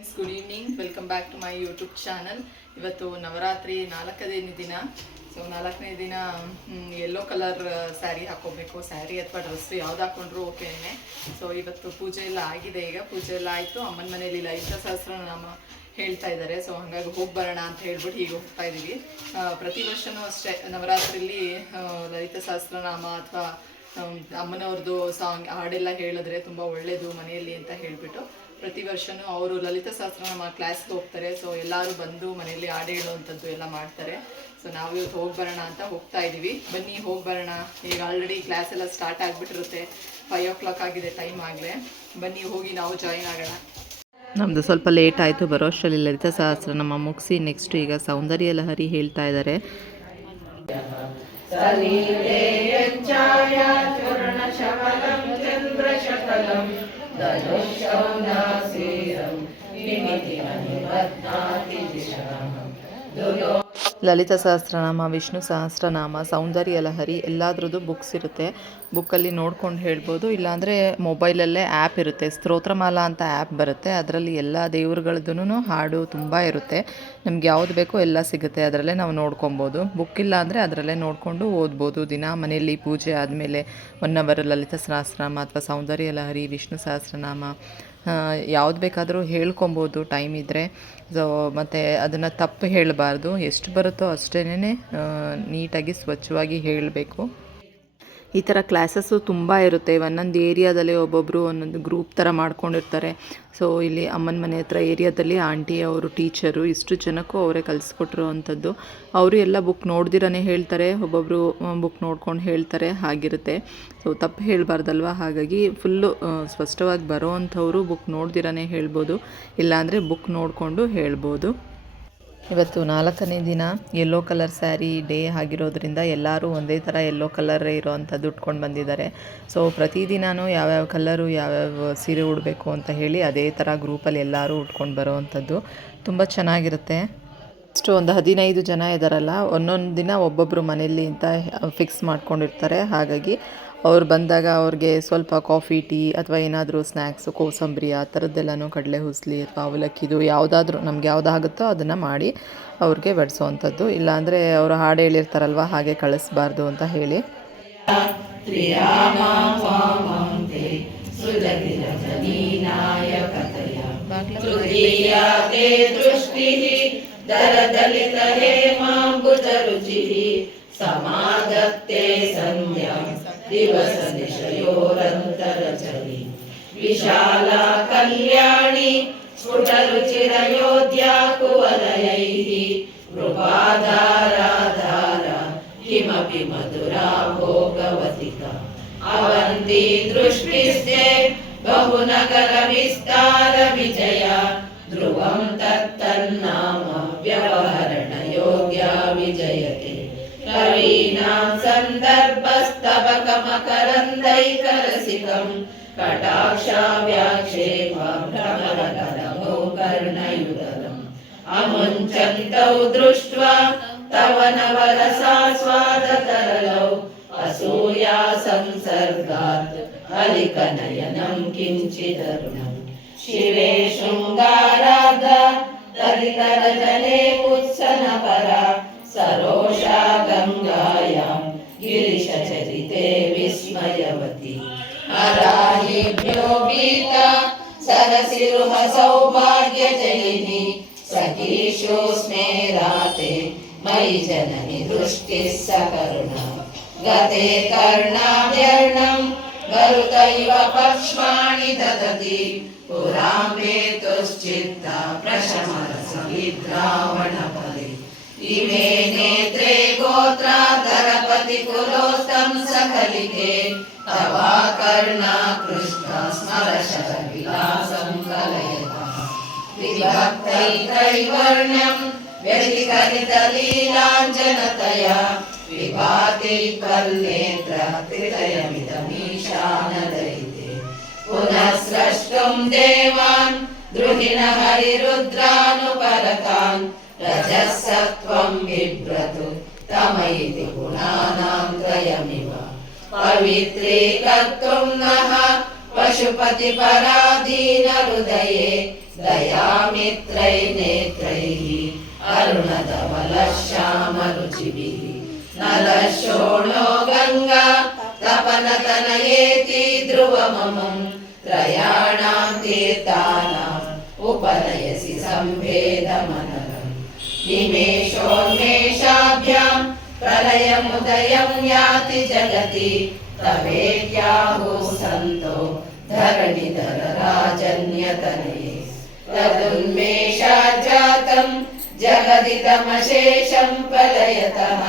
Friends, good evening. Welcome back to my YouTube channel. ಇವತ್ತು ನವರಾತ್ರಿ 4ನೇ ದಿನ. ಸೊ 4ನೇ ದಿನ ಯೆಲ್ಲೋ ಕಲರ್ ಸ್ಯಾರಿ ಹಾಕೋಬೇಕು. ಸ್ಯಾರಿ ಅಥವಾ ಡ್ರೆಸ್ಸು ಯಾವ್ದು ಹಾಕೊಂಡ್ರು ಓಕೆನೆ. ಸೊ ಇವತ್ತು ಪೂಜೆ ಎಲ್ಲ ಆಗಿದೆ. ಈಗ ಪೂಜೆ ಎಲ್ಲ ಆಯಿತು. ಅಮ್ಮನ ಮನೇಲಿ ಲಲಿತಾ ಸಹಸ್ರನಾಮ ಹೇಳ್ತಾ ಇದ್ದಾರೆ. ಸೊ ಹಾಗಾಗಿ ಹೋಗಿ ಬರೋಣ ಅಂತ ಹೇಳ್ಬಿಟ್ಟು ಈಗ ಹೋಗ್ತಾ ಇದ್ದೀವಿ. ಪ್ರತಿ ವರ್ಷವೂ ಅಷ್ಟೇ ನವರಾತ್ರಿಲಿ ಲಲಿತಾ ಸಹಸ್ರನಾಮ ಅಥವಾ ಅಮ್ಮನವ್ರದ್ದು ಸಾಂಗ್ ಹಾಡೆಲ್ಲ ಹೇಳಿದ್ರೆ ತುಂಬ ಒಳ್ಳೆಯದು ಮನೆಯಲ್ಲಿ ಅಂತ ಹೇಳಿಬಿಟ್ಟು ಪ್ರತಿ ವರ್ಷವೂ ಅವರು ಲಲಿತಾ ಸಹಸ್ರನಾಮ ಕ್ಲಾಸ್ಗೆ ಹೋಗ್ತಾರೆ. ಸೊ ಎಲ್ಲರೂ ಬಂದು ಮನೆಯಲ್ಲಿ ಹಾಡು ಹೇಳುವಂಥದ್ದು ಎಲ್ಲ ಮಾಡ್ತಾರೆ. ಸೊ ನಾವು ಇವತ್ತು ಹೋಗಿ ಬರೋಣ ಅಂತ ಹೋಗ್ತಾ ಇದ್ದೀವಿ. ಬನ್ನಿ ಹೋಗಿ ಬರೋಣ. ಈಗ ಆಲ್ರೆಡಿ ಕ್ಲಾಸ್ ಎಲ್ಲ ಸ್ಟಾರ್ಟ್ ಆಗಿಬಿಟ್ಟಿರುತ್ತೆ. 5 o'clock ಆಗಿದೆ ಟೈಮ್ ಆಗಲೇ. ಬನ್ನಿ ಹೋಗಿ ನಾವು ಜಾಯಿನ್ ಆಗೋಣ. ನಮ್ಮದು ಸ್ವಲ್ಪ ಲೇಟ್ ಆಯಿತು ಬರೋ ಅಷ್ಟರಲ್ಲಿ ಲಲಿತಾ ಸಹಸ್ರನಾಮ ಮುಗಿಸಿ ನೆಕ್ಸ್ಟ್ ಈಗ ಸೌಂದರ್ಯ ಲಹರಿ ಹೇಳ್ತಾ ಇದ್ದಾರೆ. ಲಲಿತಾ ಸಹಸ್ರನಾಮ, ವಿಷ್ಣು ಸಹಸ್ರನಾಮ, ಸೌಂದರ್ಯ ಲಹರಿ ಎಲ್ಲದ್ರದ್ದು ಬುಕ್ಸ್ ಇರುತ್ತೆ. ಬುಕ್ಕಲ್ಲಿ ನೋಡ್ಕೊಂಡು ಹೇಳ್ಬೋದು. ಇಲ್ಲಾಂದರೆ ಮೊಬೈಲಲ್ಲೇ ಆ್ಯಪ್ ಇರುತ್ತೆ, ಸ್ತೋತ್ರಮಾಲಾ ಅಂತ ಆ್ಯಪ್ ಬರುತ್ತೆ. ಅದರಲ್ಲಿ ಎಲ್ಲ ದೇವ್ರುಗಳದ್ದೂ ಹಾಡು ತುಂಬ ಇರುತ್ತೆ. ನಮ್ಗೆ ಯಾವ್ದು ಬೇಕೋ ಎಲ್ಲ ಸಿಗುತ್ತೆ. ಅದರಲ್ಲೇ ನಾವು ನೋಡ್ಕೊಬೋದು. ಬುಕ್ ಇಲ್ಲ ಅಂದರೆ ಅದರಲ್ಲೇ ನೋಡಿಕೊಂಡು ಓದ್ಬೋದು. ದಿನ ಮನೆಯಲ್ಲಿ ಪೂಜೆ ಆದಮೇಲೆ 1 hour ಲಲಿತಾ ಸಹಸ್ರನಾಮ ಅಥವಾ ಸೌಂದರ್ಯ ಲಹರಿ, ವಿಷ್ಣು ಸಹಸ್ರನಾಮ ಯಾವ್ದು ಬೇಕಾದರೂ ಹೇಳ್ಕೊಬೋದು ಟೈಮ್ ಇದ್ದರೆ. ಸೊ ಮತ್ತು ಅದನ್ನು ತಪ್ಪು ಹೇಳಬಾರ್ದು. ಎಷ್ಟು ಬರುತ್ತೋ ಅಷ್ಟೇ ನೀಟಾಗಿ ಸ್ವಚ್ಛವಾಗಿ ಹೇಳಬೇಕು. ಈ ಥರ ಕ್ಲಾಸಸ್ಸು ತುಂಬ ಇರುತ್ತೆ. ಒಂದೊಂದು ಏರಿಯಾದಲ್ಲಿ ಒಬ್ಬೊಬ್ಬರು ಒಂದೊಂದು ಗ್ರೂಪ್ ಥರ ಮಾಡ್ಕೊಂಡಿರ್ತಾರೆ. ಸೊ ಇಲ್ಲಿ ಅಮ್ಮನ ಮನೆ ಹತ್ರ ಏರಿಯಾದಲ್ಲಿ ಆಂಟಿ ಅವರು ಟೀಚರು, ಇಷ್ಟು ಜನಕ್ಕೂ ಅವರೇ ಕಲಿಸ್ಕೊಟ್ರು ಅಂಥದ್ದು. ಅವರು ಎಲ್ಲ ಬುಕ್ ನೋಡ್ದಿರೇ ಹೇಳ್ತಾರೆ, ಒಬ್ಬೊಬ್ಬರು ಬುಕ್ ನೋಡ್ಕೊಂಡು ಹೇಳ್ತಾರೆ, ಹಾಗಿರುತ್ತೆ. ಸೊ ತಪ್ಪು ಹೇಳಬಾರ್ದಲ್ವ. ಹಾಗಾಗಿ ಫುಲ್ಲು ಸ್ಪಷ್ಟವಾಗಿ ಬರೋ ಅಂಥವರು ಬುಕ್ ನೋಡ್ದಿರೇ ಹೇಳ್ಬೋದು. ಇಲ್ಲಾಂದರೆ ಬುಕ್ ನೋಡಿಕೊಂಡು ಹೇಳ್ಬೋದು. ಇವತ್ತು 4ನೇ ದಿನ ಯೆಲ್ಲೋ ಕಲರ್ ಸ್ಯಾರಿ ಡೇ ಆಗಿರೋದ್ರಿಂದ ಎಲ್ಲರೂ ಒಂದೇ ಥರ ಯೆಲ್ಲೋ ಕಲರ್ ಇರೋವಂಥದ್ದು ಉಟ್ಕೊಂಡು ಬಂದಿದ್ದಾರೆ. ಸೊ ಪ್ರತಿದಿನವೂ ಯಾವ್ಯಾವ ಕಲರು ಯಾವ್ಯಾವ ಸೀರೆ ಉಡಬೇಕು ಅಂತ ಹೇಳಿ ಅದೇ ಥರ ಗ್ರೂಪಲ್ಲಿ ಎಲ್ಲರೂ ಉಟ್ಕೊಂಡು ಬರೋವಂಥದ್ದು ತುಂಬ ಚೆನ್ನಾಗಿರುತ್ತೆ. ಇಷ್ಟು ಒಂದು 15 ಜನ ಇದ್ದಾರಲ್ಲ, ಒಂದೊಂದು ದಿನ ಒಬ್ಬೊಬ್ಬರು ಮನೆಯಲ್ಲಿ ಅಂತ ಫಿಕ್ಸ್ ಮಾಡ್ಕೊಂಡಿರ್ತಾರೆ. ಹಾಗಾಗಿ ಅವ್ರು ಬಂದಾಗ ಅವ್ರಿಗೆ ಸ್ವಲ್ಪ ಕಾಫಿ, ಟೀ ಅಥವಾ ಏನಾದರೂ ಸ್ನ್ಯಾಕ್ಸು, ಕೋಸಂಬರಿ ಆ ಥರದ್ದೆಲ್ಲನೂ, ಕಡಲೆ ಹುಸ್ಲಿ ಅಥವಾ ಅವಲಕ್ಕಿದು ಯಾವುದಾದ್ರೂ ನಮ್ಗೆ ಯಾವುದಾಗುತ್ತೋ ಅದನ್ನು ಮಾಡಿ ಅವ್ರಿಗೆ ಬಡಿಸೋವಂಥದ್ದು. ಇಲ್ಲಾಂದರೆ ಅವರು ಹಾಡು ಹೇಳಿರ್ತಾರಲ್ವ, ಹಾಗೆ ಕಳಿಸ್ಬಾರ್ದು ಅಂತ ಹೇಳಿ. ಸಮಾಧತ್ತೆ ಸಂಧ್ಯಾ ದಿವಸ ನಿಶಯೋರಂತರಚರಿ ವಿಶಾಲ ಕಲ್ಯಾಣಿ ಸ್ಫುಟರುಚಿರಯೋಧ್ಯಾ ಕುವಲಯೈಃ ಕೃಪಾಧಾರಾಧಾರ ಕಿಮಪಿ ಮಧುರಾ ಭೋಗವತಿಕಾ ಅವಂತಿ ದೃಷ್ಟಿಸ್ತೆ ಬಹುನಗರ ವಿಸ್ತಾರ ವಿಜಯ ಧ್ರುವಂ ತತ್ತನ್ನಾಮ ವ್ಯವಹರಣ ಯೋಗ್ಯ ವಿಜಯತೆ ಕವೀನಾಂ ಸಂದರ್ಭಸ್ತಬಕಮಕರಂದೈಕರಸಿಕಂ ಕಟಾಕ್ಷಾವ್ಯಾಕ್ಷೇಪಂ ಭ್ರಮರಕರಮೋ ಕರ್ಣಯುಗಲಂ ಅಮುಂಚಂತೌ ದೃಷ್ಟ್ವಾ ತವ ನವರಸಾಸ್ವಾದತರಲೌ ಅಸೂಯಾ ಸಂಸರ್ಗಾತ್ ಹರಿಕನಯನಂ ಕಿಂಚಿದರುಣಂ ಶಿವೇ ಶೃಂಗಾರಾಧ ದಲಿತರಜನೆ ಕುತ್ಸನಪರ ಸರೋಷಾ ಗಂಗಾಯಾಂ ಗಿರಿಶಚರಿತೆ ವಿಸ್ಮಯವತಿ ಹರಾಹಿಭ್ಯೋ ಭೀತಾ ಸರಸಿರುಹ ಸೌಭಾಗ್ಯ ಜಯಿನಿ ಸಖೀಶೋ ಸ್ಮೇರಾತೆ ಮಯಿ ಜನನಿ ದೃಷ್ಟಿಃ ಸಕರುಣ ಗತೆ ಕರ್ಣಾಭ್ಯರ್ಣಂ ಗರುತೈವ ಪಕ್ಷ್ಮಾಣಿ ದದತಿ ಪುರಾಂಬೇತುಶ್ಚಿತ್ತ ಪ್ರಶಮರಸ ವಿದ್ರಾವಣ ಫಲೆ ಇಮೇ ನೇತ್ರೇ ಗೋತ್ರಾಧರಪತಿ ಕುಲೋತ್ತಂ ಸಕಲಿಕೆ ತವ ಕರ್ಣಾ ಕೃಷ್ಣ ಸ್ಮರಶರ ವಿಲಾಸಂ ಕಲಯತಃ ವಿಭಕ್ತೈತ್ರೈವರ್ಣ್ಯಂ ವ್ಯತಿಕರಿತ ಲೀಲಾಂಜನತಯಾ ವಿಭಾತಿ ತ್ವಲ್ನೇತ್ರ ತ್ರಿತಯಮಿದಮೀಶಾನದೈತೆ ಪುನಃ ಸ್ರಷ್ಟುಂ ದೇವಾನ್ ದ್ರುಹಿಣ ಹರಿರುದ್ರಾನುಪರತಾನ್ ರಜಃ ಸತ್ವಂ ಬಿಭ್ರತು ತಮೈತಿ ಗುಣಾನಾಂ ತ್ರಯಮಿವ ಪವಿತ್ರೀಕರ್ತುಂ ನಃ ಪಶುಪತಿ ಪರಾಧೀನ ಹೃದಯೇ दयामित्रै नेत्रैः अरुणधवलश्यामरुचिभिः नलशोणो गङ्गा तपनतनयेति ध्रुवममं त्रयाणां तीर्थानाम् उपनयसि सम्भेदमनघम् निमेषोन्मेषाभ्यां प्रलयमुदयं याति जगति तवेद्याहुः सन्तो धरणिधरराजन्यतनये तदुन्मेषाज्जातं जगदिदमशेषं प्रलयतः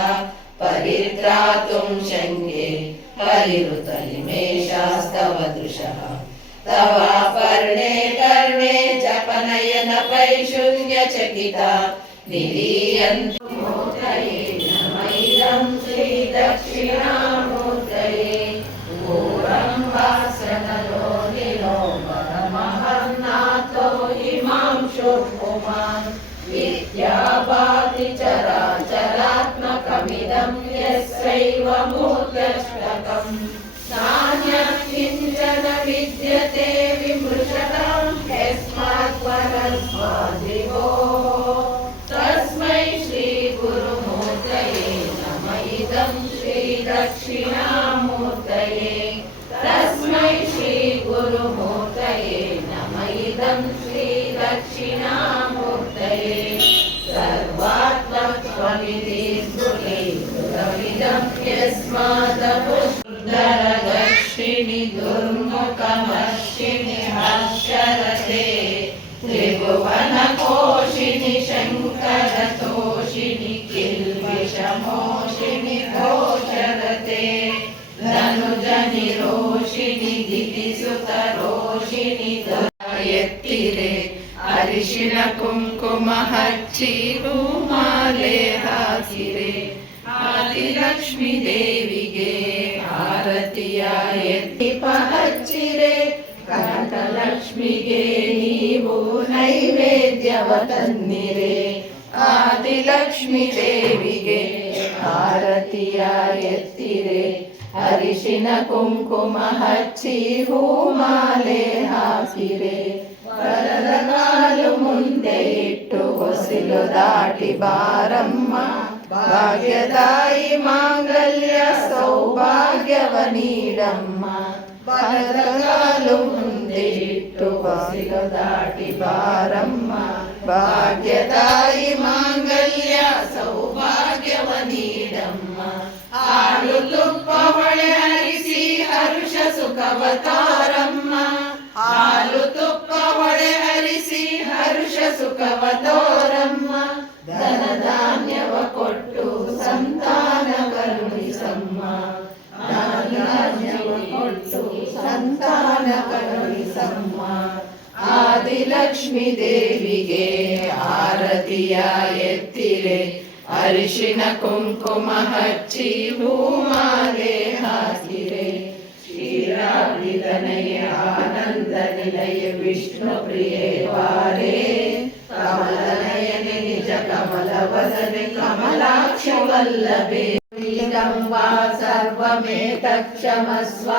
परित्रातुं शङ्के हरिरुतनिमेषास्तव दृशः तवापर्णे कर्णे जपनयन पैशून्यचकिता निलीयन्ति मूर्तये नमैदं श्रीदक्षिणामूर्तये घोरं वासनलो निलो परमहर्नाथो हिमांशुर्पुमान् विद्याभाति चराचरात्मकमिदं यस्यैव मूर्त्यष्टकम् नान्यत् किञ्चन विद्यते विमृशतं यस्मात् परस्मादिवो तस्मै श्रीगुरुमूर्तये नम इदं श्रीदक्षिणामूर्तये तस्मै श्रीगुरुमूर्तये नम इदं श्रीदक्षिणामूर्तये सर्वात्मत्वमिति स्फुटिदं यस्मादपुष्धरदक्षिणि दुर्मुखमर्षिणि हर्षरते त्रिभुवनकोशिनि शङ्करतोषिणि किल्बिषमोषिणि घोषरते धनुजनिरोषिणि दितिसुतरोषिणि ಎತ್ತಿರೆ ಅರಿಶಿಣ ಕುಂಕುಮ ಹಚ್ಚಿ ಹೂಮಾಲೆ ಹಾಕಿರೆ ಆದಿಲಕ್ಷ್ಮೀ ದೇವಿಗೆ ಆರತಿಯ ಎತ್ತಿಪ ಹಚ್ಚಿರೆ ಕನಕಲಕ್ಷ್ಮಿಗೆ ನೀವು ನೈವೇದ್ಯವ ತನ್ನಿರೆ ಆದಿಲಕ್ಷ್ಮೀ ದೇವಿಗೆ ಆರತಿಯ ಎತ್ತಿರೆ ಅರಿಶಿನ ಕುಂಕುಮ ಹಚ್ಚಿ ಹೂಮಾಲೆ ಹಾಕಿರೆ ವರದ ಕಾಲು ಮುಂದೆ ಇಟ್ಟು ಹೊಸಿಲು ದಾಟಿ ಬಾರಮ್ಮ ಭಾಗ್ಯದಾಯಿ ಮಾಂಗಲ್ಯ ಸೌಭಾಗ್ಯವ ನೀಡಮ್ಮ ವರದ ಕಾಲು ಮುಂದೆ ಇಟ್ಟು ಹೊಸಿಲು ದಾಟಿ ಬಾರಮ್ಮ ಭಾಗ್ಯದಾಯಿ ಮಾಂಗಲ್ಯ ಸೌಭಾಗ್ಯವ ನೀಡಮ್ಮ ಹಾಲು ತುಪ್ಪ ಹೊಳೆ ಹರಿಸಿ ಹರುಷ ಸುಖವತಾರಮ್ಮ ಹಾಲು ತುಪ್ಪ ಹೊಳೆ ಹರಿಸಿ ಹರುಷ ಸುಖವತಾರಮ್ಮ ಧನ ಧಾನ್ಯವ ಕೊಟ್ಟು ಸಂತಾನ ಕರುಣಿಸಮ್ಮ ಧಾನ್ಯವ ಕೊಟ್ಟು ಸಂತಾನ ಕರುಣಿಸಮ್ಮ ಆದಿಲಕ್ಷ್ಮೀ ದೇವಿಗೆ ಆರತಿಯ ಎತ್ತಿರೆ ಅರಿಶಿನ ಕುಂಕುಮ ಹಚ್ಚಿ ಹೂಮಾಲೆ ಹಾಕಿರೆ ಶ್ರೀರಾಧಿತನಯ ಆನಂದ ನಿಲಯ ವಿಷ್ಣು ಪ್ರಿಯೇ ವಾರೇ ಕಮಲನಯನೆ ನಿಜ ಕಮಲವದನೆ ಕಮಲಾಕ್ಷ ವಲ್ಲಭೆ ಇದಂ ವಾ ಸರ್ವಮೇತಕ್ಷಮಸ್ವ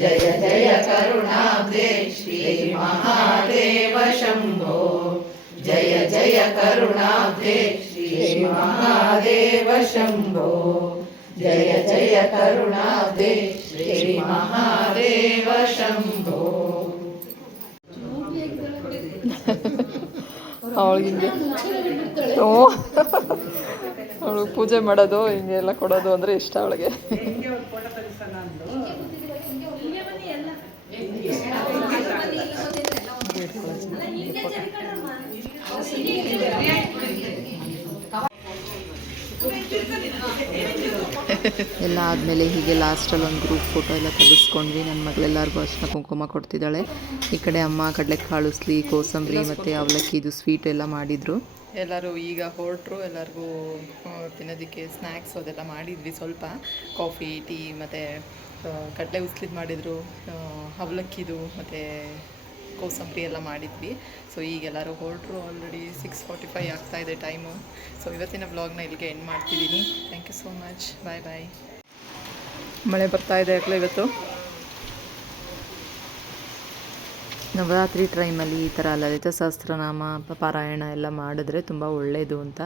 ಜಯ ಜಯ ಕರುಣಾಬ್ಧೆ ಶ್ರೀ ಮಹಾದೇವ ಶಂಭೋ ಜಯ ಜಯ ಕರುಣಾಬ್ಧೆ ಶ್ರೀ ಮಹಾದೇವ ಶಂಭೋ ಜಯ ಜಯ ಕರುಣಾಬ್ಧೆ ಶ್ರೀ ಮಹಾದೇವ ಶಂಭೋ ಅವಳಿಗೆ ಅವಳು ಪೂಜೆ ಮಾಡೋದು ಹಿಂಗೆಲ್ಲ ಕೊಡೋದು ಅಂದರೆ ಇಷ್ಟ ಅವಳಿಗೆ. ಎಲ್ಲ ಆದಮೇಲೆ ಹೀಗೆ ಲಾಸ್ಟಲ್ಲಿ ಒಂದು ಗ್ರೂಪ್ ಫೋಟೋ ಎಲ್ಲ ತೆಗೆಸ್ಕೊಂಡ್ವಿ. ನನ್ನ ಮಗಳೆಲ್ಲರಿಗೂ ಅರ್ಶಿನ ಕುಂಕುಮ ಕೊಡ್ತಿದ್ದಾಳೆ. ಈ ಕಡೆ ಅಮ್ಮ ಕಡಲೆಕಾಳು ಉಸ್ಲಿ, ಕೋಸಂಬರಿ ಮತ್ತು ಅವಲಕ್ಕಿದು ಸ್ವೀಟ್ ಎಲ್ಲ ಮಾಡಿದರು. ಎಲ್ಲರೂ ಈಗ ಹೊರಟರು. ಎಲ್ಲರಿಗೂ ತಿನ್ನೋದಕ್ಕೆ ಸ್ನ್ಯಾಕ್ಸ್ ಅದೆಲ್ಲ ಮಾಡಿದ್ವಿ. ಸ್ವಲ್ಪ ಕಾಫಿ, ಟೀ ಮತ್ತು ಕಡಲೆ ಉಸ್ಲಿದ್ದು ಮಾಡಿದರು, ಅವಲಕ್ಕಿದು ಮತ್ತು ಕೋಸಂಬರಿ ಎಲ್ಲ ಮಾಡಿದ್ವಿ. ಸೊ ಈಗೆಲ್ಲರೂ ಹೊರಟರು. ಆಲ್ರೆಡಿ 6:45 ಆಗ್ತಾಯಿದೆ ಟೈಮು. ಸೊ ಇವತ್ತಿನ ವ್ಲಾಗ್ನ ಇಲ್ಲಿಗೆ ಎಂಡ್ ಮಾಡ್ತಿದ್ದೀನಿ. Thank you so much. Bye bye. ಮಳೆ ಬರ್ತಾಯಿದೆ ಆಗಲೇ ಇವತ್ತು. ನವರಾತ್ರಿ ಟೈಮಲ್ಲಿ ಈ ಥರ ಲಲಿತ ಸಹಸ್ರನಾಮ ಪಾರಾಯಣ ಎಲ್ಲ ಮಾಡಿದ್ರೆ ತುಂಬ ಒಳ್ಳೆಯದು ಅಂತ.